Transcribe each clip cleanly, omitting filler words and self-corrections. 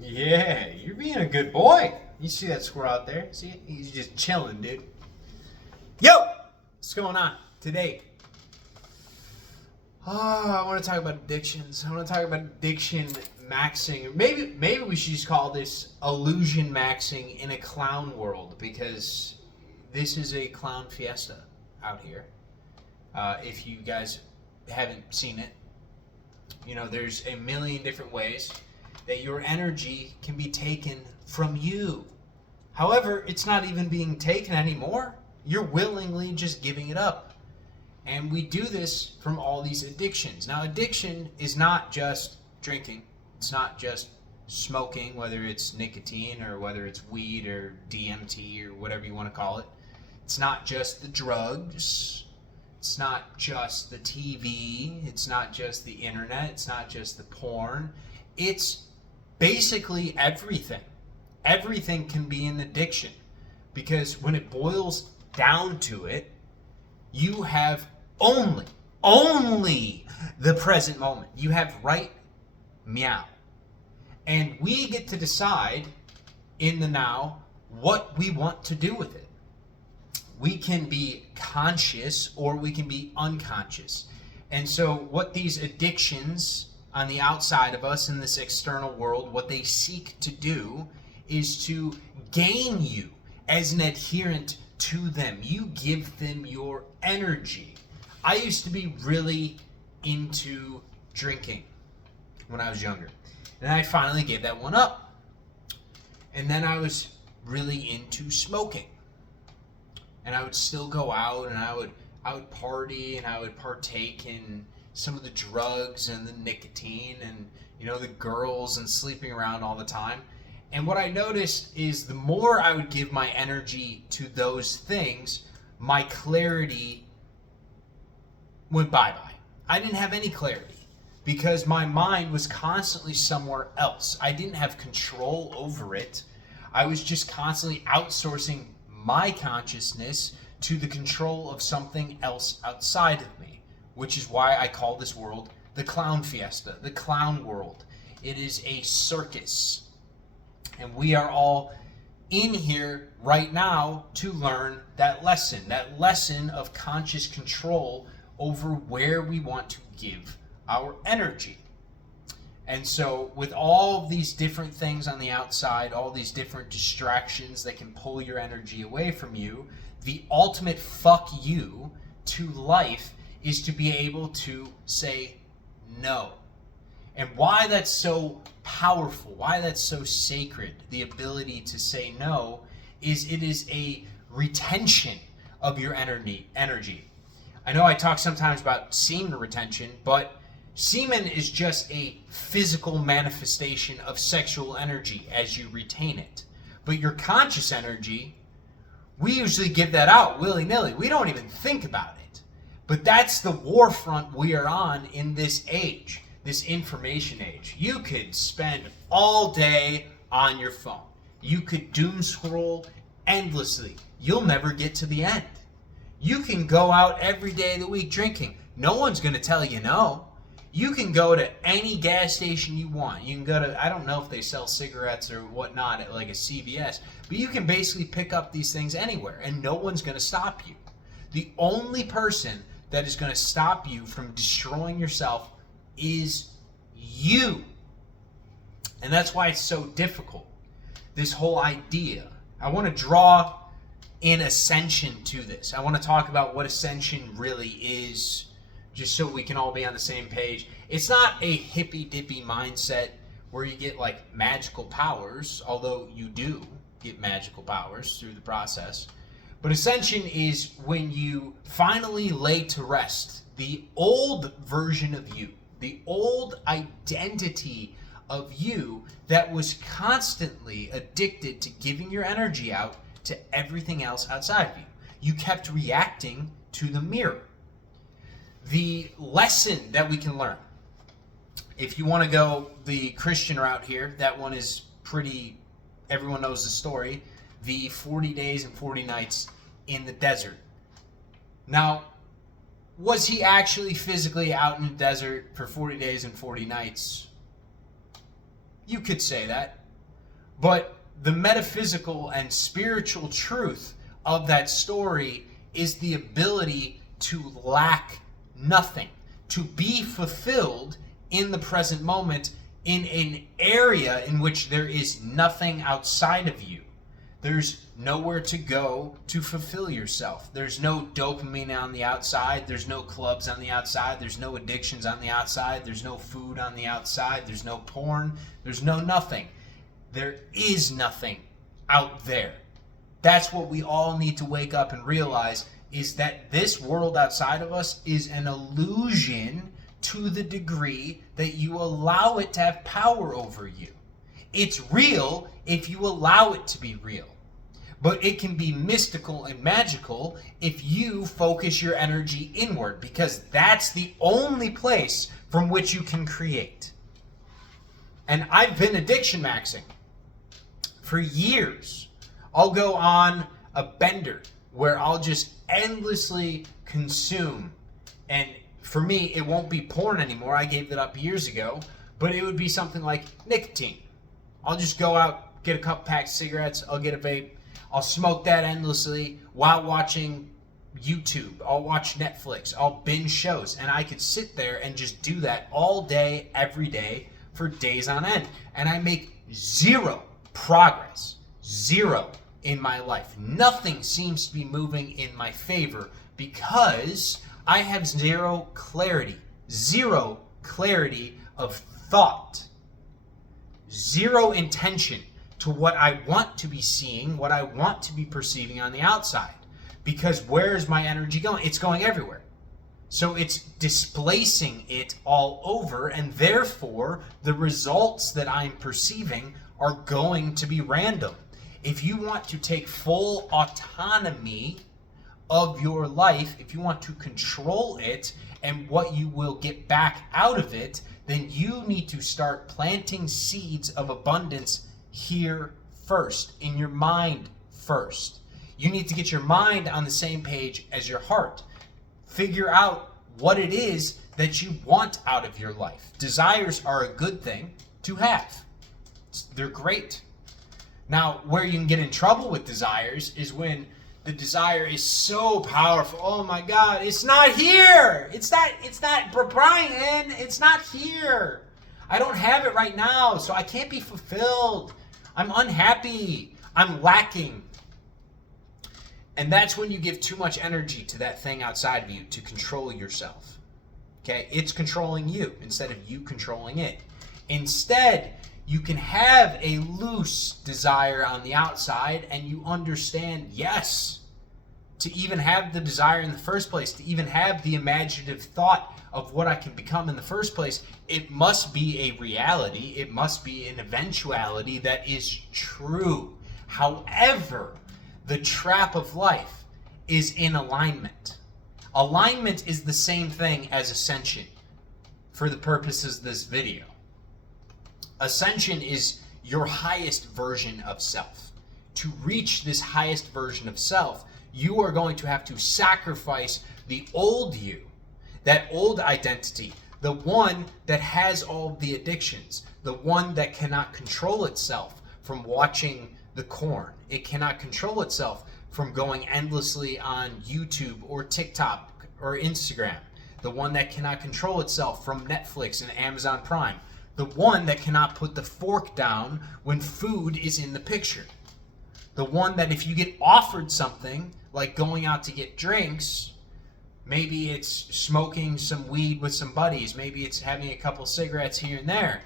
Yeah, you're being a good boy. You see that squirrel out there? See it? He's just chilling, dude. Yo! What's going on today? I want to talk about addictions. I want to talk about addiction maxing. Maybe we should just call this illusion maxing in a clown world, because this is a clown fiesta out here. If you guys haven't seen it, there's a million different ways that your energy can be taken from you. However, it's not even being taken anymore. You're willingly just giving it up. And we do this from all these addictions. Now, addiction is not just drinking. It's not just smoking, whether it's nicotine or whether it's weed or DMT or whatever you want to call it. It's not just the drugs. It's not just the TV. It's not just the internet. It's not just the porn. It's basically everything. Everything can be an addiction, because when it boils down to it, you have only the present moment. You have right meow. And we get to decide in the now what we want to do with it. We can be conscious or we can be unconscious. And so what these addictions on the outside of us in this external world, what they seek to do is to gain you as an adherent to them. You give them your energy. I used to be really into drinking when I was younger, and I finally gave that one up. And then I was really into smoking, and I would still go out and I would party and I would partake in some of the drugs and the nicotine and the girls and sleeping around all the time. And what I noticed is the more I would give my energy to those things, my clarity went bye-bye. I didn't have any clarity because my mind was constantly somewhere else. I didn't have control over it. I was just constantly outsourcing my consciousness to the control of something else outside of me, which is why I call this world the clown fiesta, the clown world. It is a circus. And we are all in here right now to learn that lesson of conscious control over where we want to give our energy. And so with all of these different things on the outside, all these different distractions that can pull your energy away from you, the ultimate fuck you to life is to be able to say no. And why that's so powerful, why that's so sacred, the ability to say no, is it is a retention of your energy. I know I talk sometimes about semen retention, but semen is just a physical manifestation of sexual energy as you retain it. But your conscious energy, we usually give that out willy-nilly. We don't even think about it. But that's the war front we are on in this age. This information age. You could spend all day on your phone. You could doom scroll endlessly. You'll never get to the end. You can go out every day of the week drinking. No one's going to tell you no. You can go to any gas station you want. You can go to, I don't know if they sell cigarettes or whatnot at like a CVS, but you can basically pick up these things anywhere and no one's going to stop you. The only person that is going to stop you from destroying yourself is you. And that's why it's so difficult. This whole idea. I want to draw in Ascension to this. I want to talk about what Ascension really is, just so we can all be on the same page. It's not a hippy-dippy mindset where you get like magical powers, although you do get magical powers through the process. But Ascension is when you finally lay to rest the old version of you, the old identity of you that was constantly addicted to giving your energy out to everything else outside of you. You kept reacting to the mirror. The lesson that we can learn, if you want to go the Christian route here, that one is pretty, everyone knows the story, the 40 days and 40 nights in the desert. Now, was he actually physically out in the desert for 40 days and 40 nights? You could say that. But the metaphysical and spiritual truth of that story is the ability to lack nothing, to be fulfilled in the present moment in an area in which there is nothing outside of you. There's nowhere to go to fulfill yourself. There's no dopamine on the outside. There's no clubs on the outside. There's no addictions on the outside. There's no food on the outside. There's no porn. There's no nothing. There is nothing out there. That's what we all need to wake up and realize, is that this world outside of us is an illusion to the degree that you allow it to have power over you. It's real if you allow it to be real. But it can be mystical and magical if you focus your energy inward, because that's the only place from which you can create. And I've been addiction maxing for years. I'll go on a bender where I'll just endlessly consume. And for me, it won't be porn anymore. I gave that up years ago. But it would be something like nicotine. I'll just go out, get a couple packs of cigarettes, I'll get a vape, I'll smoke that endlessly while watching YouTube. I'll watch Netflix, I'll binge shows, and I could sit there and just do that all day, every day, for days on end. And I make zero progress, zero in my life. Nothing seems to be moving in my favor because I have zero clarity of thought. Zero intention to what I want to be seeing, what I want to be perceiving on the outside. Because where is my energy going? It's going everywhere. So it's displacing it all over, and therefore the results that I'm perceiving are going to be random. If you want to take full autonomy of your life, if you want to control it and what you will get back out of it, then you need to start planting seeds of abundance here first, in your mind first. You need to get your mind on the same page as your heart. Figure out what it is that you want out of your life. Desires are a good thing to have. They're great. Now, where you can get in trouble with desires is when the desire is so powerful. Oh my God, it's not here. It's not, Brian, it's not here. I don't have it right now, so I can't be fulfilled. I'm unhappy. I'm lacking. And that's when you give too much energy to that thing outside of you to control yourself. Okay? It's controlling you instead of you controlling it. Instead, you can have a loose desire on the outside and you understand, yes, to even have the desire in the first place, to even have the imaginative thought of what I can become in the first place, it must be a reality. It must be an eventuality that is true. However, the trap of life is in alignment. Alignment is the same thing as ascension for the purposes of this video. Ascension is your highest version of self. To reach this highest version of self, you are going to have to sacrifice the old you, that old identity, the one that has all the addictions, the one that cannot control itself from watching the corn. It cannot control itself from going endlessly on YouTube or TikTok or Instagram. The one that cannot control itself from Netflix and Amazon Prime. The one that cannot put the fork down when food is in the picture. The one that if you get offered something, like going out to get drinks, maybe it's smoking some weed with some buddies, maybe it's having a couple cigarettes here and there.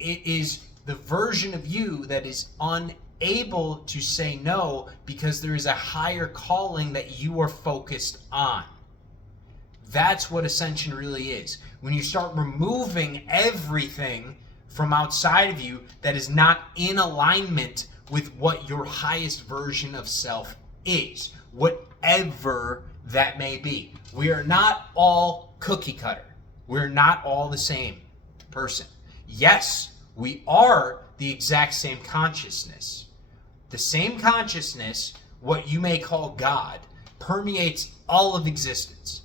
It is the version of you that is unable to say no because there is a higher calling that you are focused on. That's what ascension really is. When you start removing everything from outside of you that is not in alignment with what your highest version of self is, whatever that may be. We are not all cookie cutter. We're not all the same person. Yes, we are the exact same consciousness. The same consciousness, what you may call God, permeates all of existence.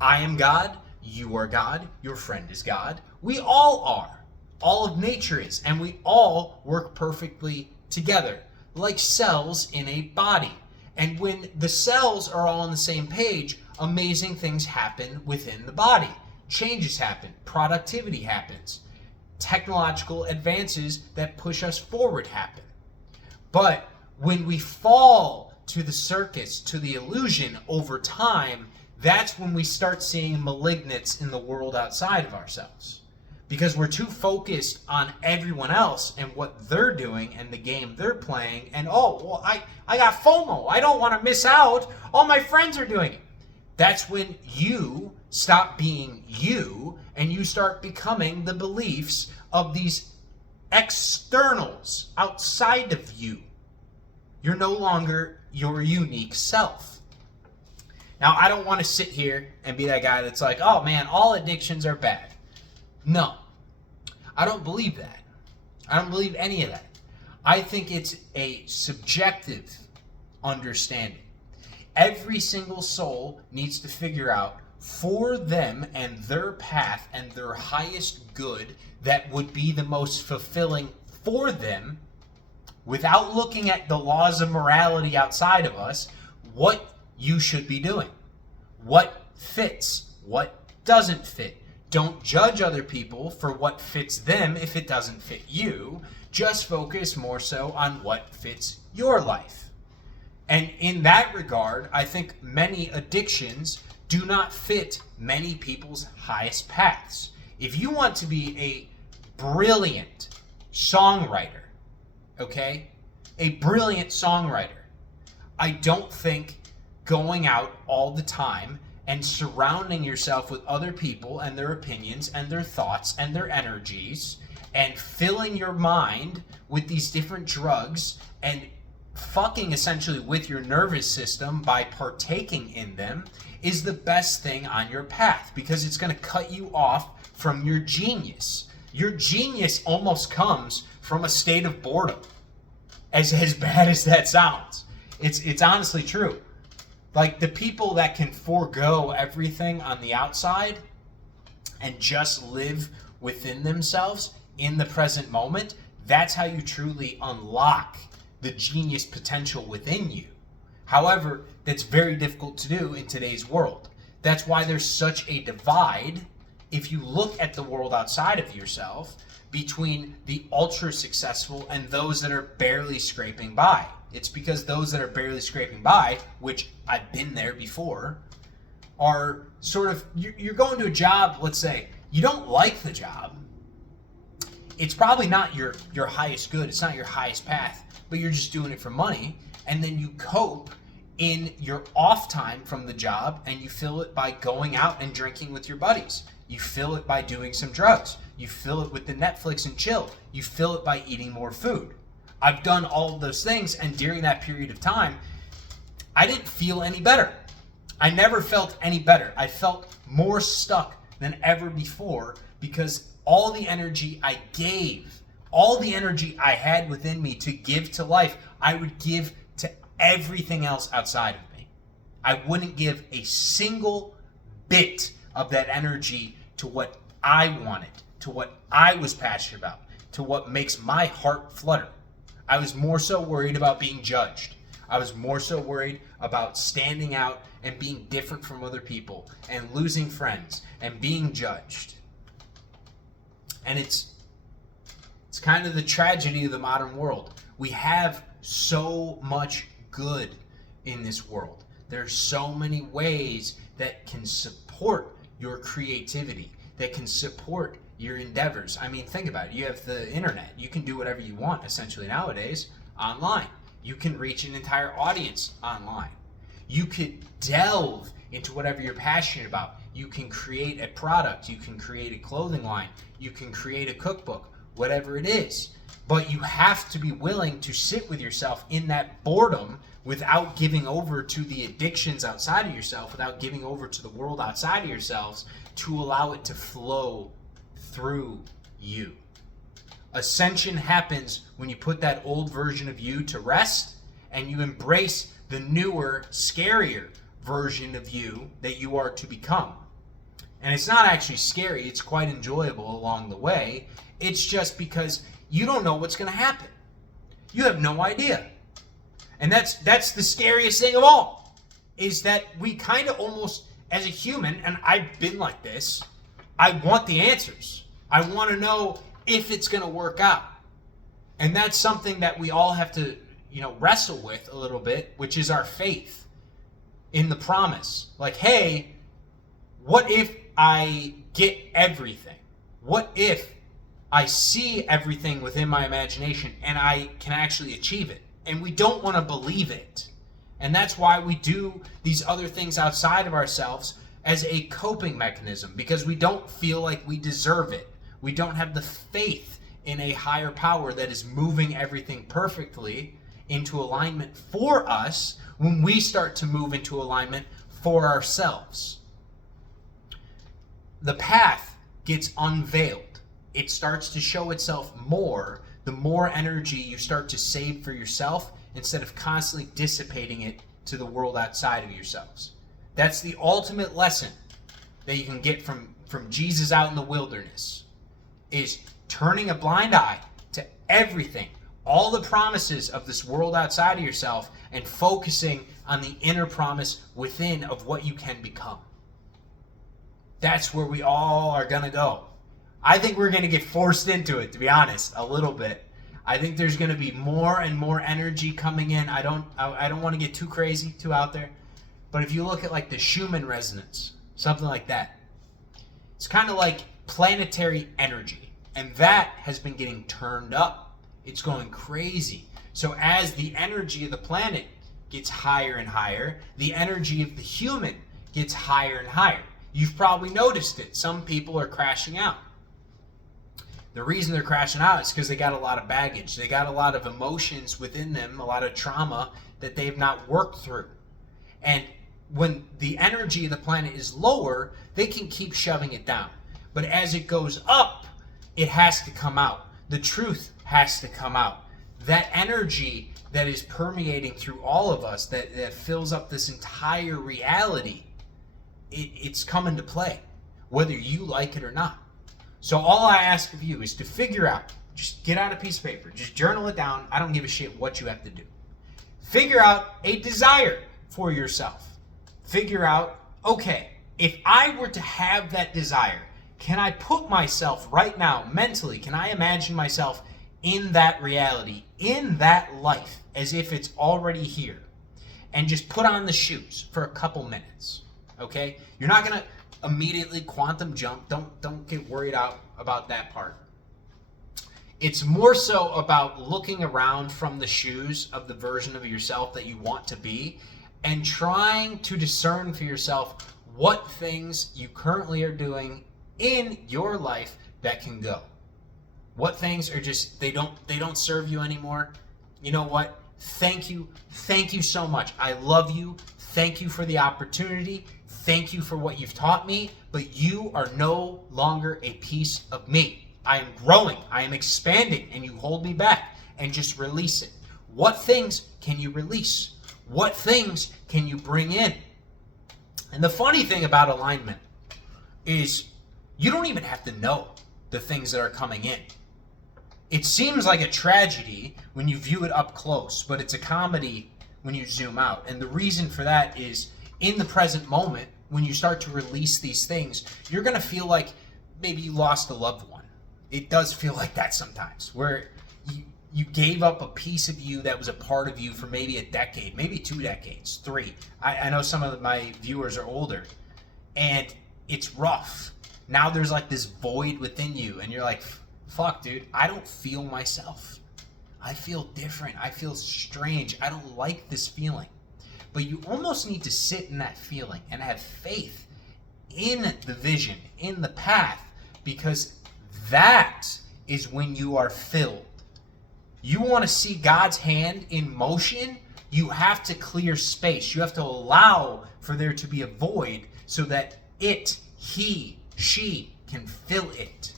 I am God, you are God, your friend is God. We all are. All of nature is, and we all work perfectly together like cells in a body. And when the cells are all on the same page, amazing things happen within the body. Changes happen, productivity happens, technological advances that push us forward happen. But when we fall to the circus, to the illusion over time, that's when we start seeing malignance in the world outside of ourselves. Because we're too focused on everyone else and what they're doing and the game they're playing. And, oh, well, I got FOMO. I don't want to miss out. All my friends are doing it. That's when you stop being you and you start becoming the beliefs of these externals outside of you. You're no longer your unique self. Now, I don't want to sit here and be that guy that's like, oh man, all addictions are bad. No, I don't believe that. I don't believe any of that. I think it's a subjective understanding. Every single soul needs to figure out for them and their path and their highest good that would be the most fulfilling for them, without looking at the laws of morality outside of us, what you should be doing. What fits, what doesn't fit. Don't judge other people for what fits them if it doesn't fit you. Just focus more so on what fits your life. And in that regard, I think many addictions do not fit many people's highest paths. If you want to be a brilliant songwriter, okay? A brilliant songwriter, I don't think going out all the time and surrounding yourself with other people and their opinions and their thoughts and their energies and filling your mind with these different drugs and fucking essentially with your nervous system by partaking in them is the best thing on your path, because it's going to cut you off from your genius. Your genius almost comes from a state of boredom. As bad as that sounds, it's honestly true. Like, the people that can forego everything on the outside and just live within themselves in the present moment, that's how you truly unlock the genius potential within you. However, that's very difficult to do in today's world. That's why there's such a divide, if you look at the world outside of yourself, between the ultra successful and those that are barely scraping by. It's because those that are barely scraping by, which I've been there before, are sort of, you're going to a job, let's say, you don't like the job. It's probably not your highest good. It's not your highest path, but you're just doing it for money. And then you cope in your off time from the job, and you fill it by going out and drinking with your buddies. You fill it by doing some drugs. You fill it with the Netflix and chill. You fill it by eating more food. I've done all of those things, and during that period of time, I didn't feel any better. I never felt any better. I felt more stuck than ever before, because all the energy I gave, all the energy I had within me to give to life, I would give to everything else outside of me. I wouldn't give a single bit of that energy to what I wanted, to what I was passionate about, to what makes my heart flutter. I was more so worried about being judged. I was more so worried about standing out and being different from other people and losing friends and being judged. And it's kind of the tragedy of the modern world. We have so much good in this world. There's so many ways that can support your creativity, that can support your endeavors. I mean, think about it. You have the internet. You can do whatever you want, essentially, nowadays, online. You can reach an entire audience online. You could delve into whatever you're passionate about. You can create a product. You can create a clothing line. You can create a cookbook, whatever it is. But you have to be willing to sit with yourself in that boredom without giving over to the addictions outside of yourself, without giving over to the world outside of yourselves, to allow it to flow through you. Ascension happens when you put that old version of you to rest and you embrace the newer, scarier version of you that you are to become. And it's not actually scary, it's quite enjoyable along the way. It's just because you don't know what's going to happen. You have no idea. And that's the scariest thing of all, is that we kind of almost, as a human, and I've been like this, I want the answers. I want to know if it's going to work out. And that's something that we all have to, wrestle with a little bit, which is our faith in the promise. Like, hey, what if I get everything? What if I see everything within my imagination and I can actually achieve it? And we don't want to believe it. And that's why we do these other things outside of ourselves as a coping mechanism, because we don't feel like we deserve it. We don't have the faith in a higher power that is moving everything perfectly into alignment for us when we start to move into alignment for ourselves. The path gets unveiled. It starts to show itself more the more energy you start to save for yourself instead of constantly dissipating it to the world outside of yourselves. That's the ultimate lesson that you can get from Jesus out in the wilderness, is turning a blind eye to everything, all the promises of this world outside of yourself, and focusing on the inner promise within of what you can become. That's where we all are going to go. I think we're going to get forced into it, to be honest, a little bit. I think there's going to be more and more energy coming in. I don't want to get too crazy, too out there. But if you look at like the Schumann resonance, something like that, it's kind of like planetary energy. And that has been getting turned up. It's going crazy. So as the energy of the planet gets higher and higher, the energy of the human gets higher and higher. You've probably noticed it. Some people are crashing out. The reason they're crashing out is because they got a lot of baggage. They got a lot of emotions within them, a lot of trauma that they've not worked through. And when the energy of the planet is lower, they can keep shoving it down. But as it goes up, it has to come out. The truth has to come out. That energy that is permeating through all of us, that fills up this entire reality, it's come into play, whether you like it or not. So all I ask of you is to figure out, just get out a piece of paper, just journal it down. I don't give a shit what you have to do. Figure out a desire for yourself. Figure out, okay, if I were to have that desire, can I put myself right now, mentally, can I imagine myself in that reality, in that life, as if it's already here? And just put on the shoes for a couple minutes, okay? You're not going to immediately quantum jump. Don't get worried out about that part. It's more so about looking around from the shoes of the version of yourself that you want to be and trying to discern for yourself what things you currently are doing in your life that can go. What things are just, they don't serve you anymore. You know what? Thank you so much. I love you. Thank you for the opportunity. Thank you for what you've taught me, but you are no longer a piece of me. I am growing, I am expanding, and you hold me back, and just release it. What things can you release? What things can you bring in? And the funny thing about alignment is you don't even have to know the things that are coming in. It seems like a tragedy when you view it up close, but it's a comedy when you zoom out. And the reason for that is, in the present moment, when you start to release these things, you're going to feel like maybe you lost a loved one. It does feel like that sometimes, where you gave up a piece of you that was a part of you for maybe a decade, maybe 2 decades, 3. I know some of my viewers are older, and it's rough. Now there's like this void within you, and you're like, fuck, dude, I don't feel myself. I feel different. I feel strange. I don't like this feeling. But you almost need to sit in that feeling and have faith in the vision, in the path, because that is when you are filled. You want to see God's hand in motion, you have to clear space. You have to allow for there to be a void so that it, he, she can fill it.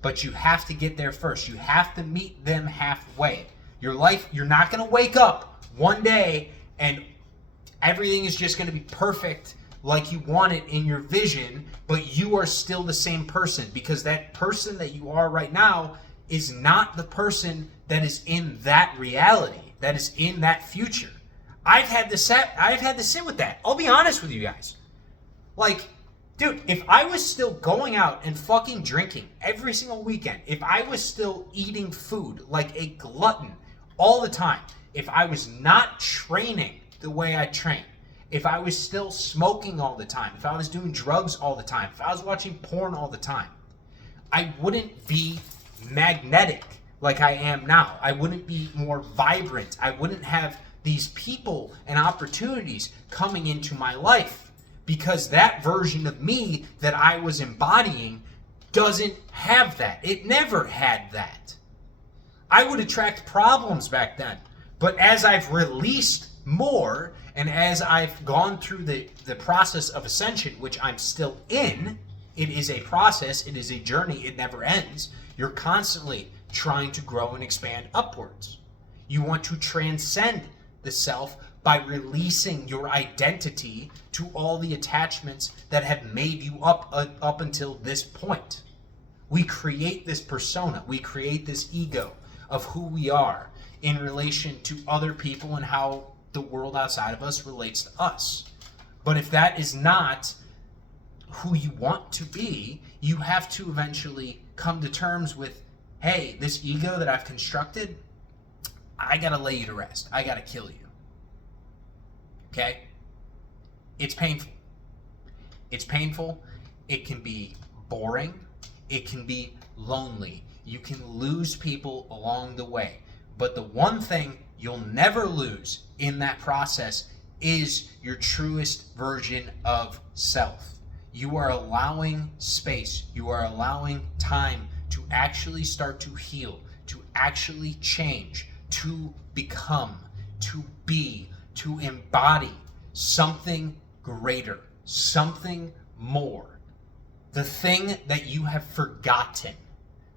But you have to get there first. You have to meet them halfway. Your life, you're not going to wake up one day and everything is just going to be perfect like you want it in your vision, but you are still the same person, because that person that you are right now, is not the person that is in that reality, that is in that future. I've had to sit with that. I'll be honest with you guys. Like, dude, if I was still going out and fucking drinking every single weekend, if I was still eating food like a glutton all the time, if I was not training the way I train, if I was still smoking all the time, if I was doing drugs all the time, if I was watching porn all the time, I wouldn't be magnetic like I am now. I wouldn't be more vibrant. I wouldn't have these people and opportunities coming into my life, because that version of me that I was embodying doesn't have that. It never had that. I would attract problems back then. But as I've released more, and as I've gone through the process of ascension, which I'm still in, it is a process, it is a journey, it never ends. You're constantly trying to grow and expand upwards. You want to transcend the self by releasing your identity to all the attachments that have made you up until this point. We create this persona, we create this ego of who we are in relation to other people and how the world outside of us relates to us. But if that is not who you want to be, you have to eventually come to terms with, hey, this ego that I've constructed, I gotta lay you to rest. I gotta kill you. Okay? It's painful. It's painful. It can be boring. It can be lonely. You can lose people along the way. But the one thing you'll never lose in that process is your truest version of self. You are allowing space. You are allowing time to actually start to heal, to actually change, to become, to be, to embody something greater, something more. The thing that you have forgotten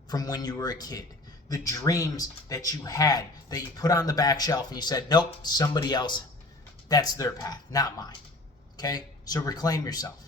from when you were a kid. The dreams that you had that you put on the back shelf and you said, nope, somebody else, that's their path, not mine. Okay? So reclaim yourself.